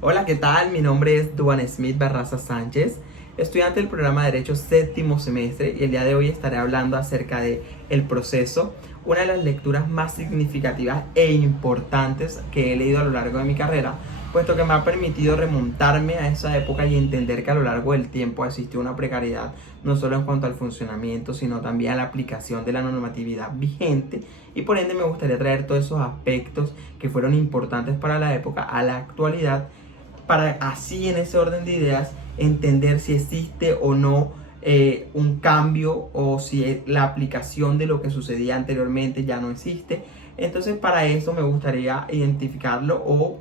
Hola, ¿qué tal? Mi nombre es Duan Smith Barraza Sánchez, estudiante del programa de Derecho séptimo semestre, y el día de hoy estaré hablando acerca de El Proceso, una de las lecturas más significativas e importantes que he leído a lo largo de mi carrera, puesto que me ha permitido remontarme a esa época y entender que a lo largo del tiempo existió una precariedad no solo en cuanto al funcionamiento, sino también a la aplicación de la normatividad vigente, y por ende me gustaría traer todos esos aspectos que fueron importantes para la época a la actualidad, para así en ese orden de ideas entender si existe o no un cambio, o si la aplicación de lo que sucedía anteriormente ya no existe. Entonces para eso me gustaría identificarlo o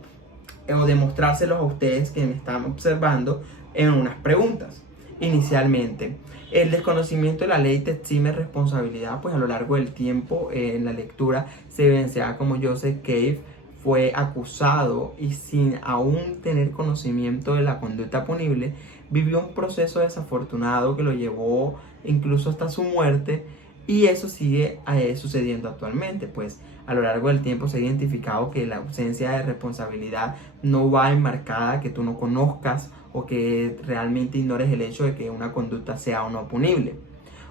demostrárselos a ustedes que me están observando en unas preguntas. Inicialmente, el desconocimiento de la ley te exime responsabilidad. Pues a lo largo del tiempo, en la lectura se evidenciaba como Joseph Cave fue acusado y, sin aún tener conocimiento de la conducta punible, vivió un proceso desafortunado que lo llevó incluso hasta su muerte, y eso sigue sucediendo actualmente. Pues a lo largo del tiempo se ha identificado que la ausencia de responsabilidad no va enmarcada que tú no conozcas o que realmente ignores el hecho de que una conducta sea o no punible.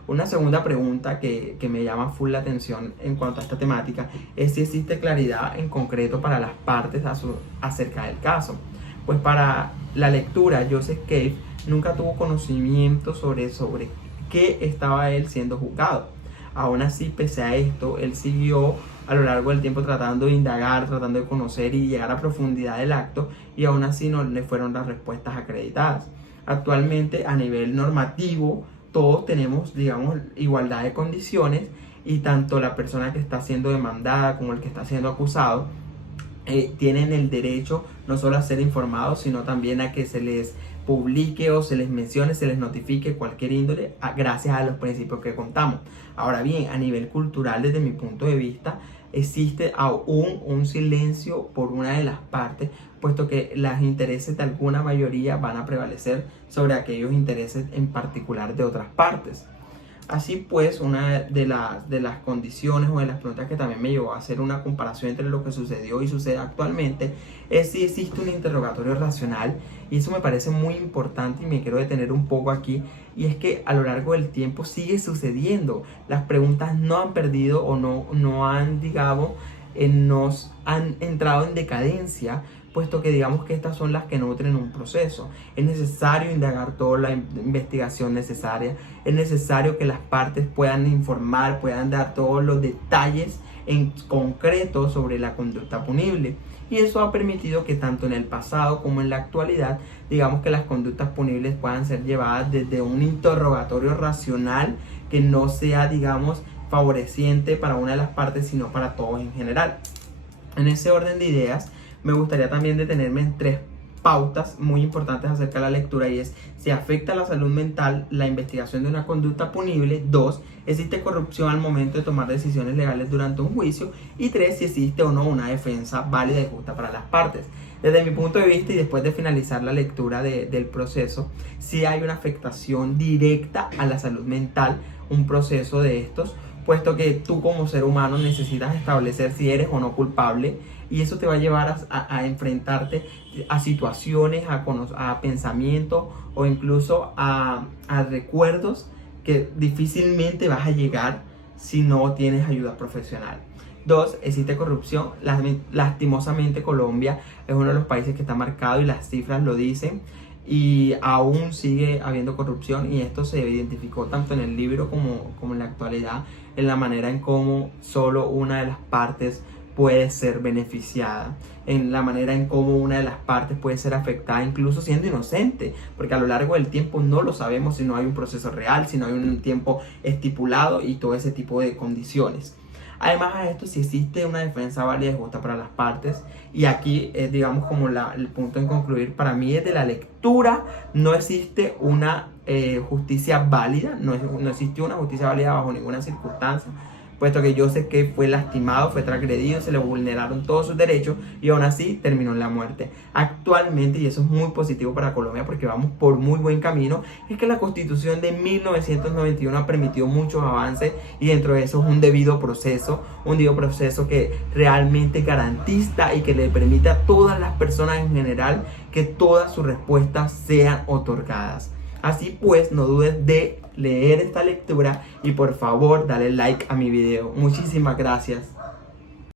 Una segunda pregunta que me llama full la atención en cuanto a esta temática es si existe claridad en concreto para las partes acerca del caso. Pues para la lectura, Joseph Cave nunca tuvo conocimiento sobre qué estaba él siendo juzgado. Aún así, pese a esto, él siguió a lo largo del tiempo tratando de indagar, tratando de conocer y llegar a profundidad del acto, y aún así no le fueron las respuestas acreditadas. Actualmente, a nivel normativo, todos tenemos, digamos, igualdad de condiciones, y tanto la persona que está siendo demandada como el que está siendo acusado tienen el derecho no solo a ser informados, sino también a que se les publique o se les mencione, se les notifique cualquier índole, gracias a los principios que contamos. Ahora bien, a nivel cultural, desde mi punto de vista, existe aún un silencio por una de las partes, puesto que los intereses de alguna mayoría van a prevalecer sobre aquellos intereses en particular de otras partes. Así pues, una de las condiciones o de las preguntas que también me llevó a hacer una comparación entre lo que sucedió y sucede actualmente es si existe un interrogatorio racional, y eso me parece muy importante y me quiero detener un poco aquí. Y es que a lo largo del tiempo sigue sucediendo. Las preguntas no han perdido o no han, digamos, nos han entrado en decadencia, puesto que digamos que estas son las que nutren un proceso. Es necesario indagar toda la investigación necesaria, es necesario que las partes puedan informar, puedan dar todos los detalles en concreto sobre la conducta punible. Y eso ha permitido que tanto en el pasado como en la actualidad, digamos que las conductas punibles puedan ser llevadas desde un interrogatorio racional que no sea, digamos, favoreciente para una de las partes, sino para todos en general. En ese orden de ideas, me gustaría también detenerme en tres pautas muy importantes acerca de la lectura, y es: si afecta a la salud mental la investigación de una conducta punible; 2, existe corrupción al momento de tomar decisiones legales durante un juicio; y 3, si existe o no una defensa válida y justa para las partes. Desde mi punto de vista, y después de finalizar la lectura del proceso, sí hay una afectación directa a la salud mental, un proceso de estos, puesto que tú como ser humano necesitas establecer si eres o no culpable, y eso te va a llevar a enfrentarte a situaciones, a pensamientos, o incluso a recuerdos que difícilmente vas a llegar si no tienes ayuda profesional. 2, existe corrupción. Lastimosamente Colombia es uno de los países que está marcado, y las cifras lo dicen, y aún sigue habiendo corrupción, y esto se identificó tanto en el libro como en la actualidad, en la manera en cómo solo una de las partes puede ser beneficiada, en la manera en cómo una de las partes puede ser afectada incluso siendo inocente, porque a lo largo del tiempo no lo sabemos si no hay un proceso real, si no hay un tiempo estipulado y todo ese tipo de condiciones. Además a esto, si existe una defensa válida y justa para las partes, y aquí es, digamos, como el punto en concluir, para mí desde la lectura no existe una justicia válida, no existió una justicia válida bajo ninguna circunstancia, puesto que Joseph K. fue lastimado, fue transgredido, se le vulneraron todos sus derechos y aún así terminó en la muerte. Actualmente, y eso es muy positivo para Colombia porque vamos por muy buen camino, es que la Constitución de 1991 ha permitido muchos avances y dentro de eso es un debido proceso que realmente garantiza y que le permite a todas las personas en general que todas sus respuestas sean otorgadas. Así pues, no dudes de leer esta lectura y por favor dale like a mi video. Muchísimas gracias.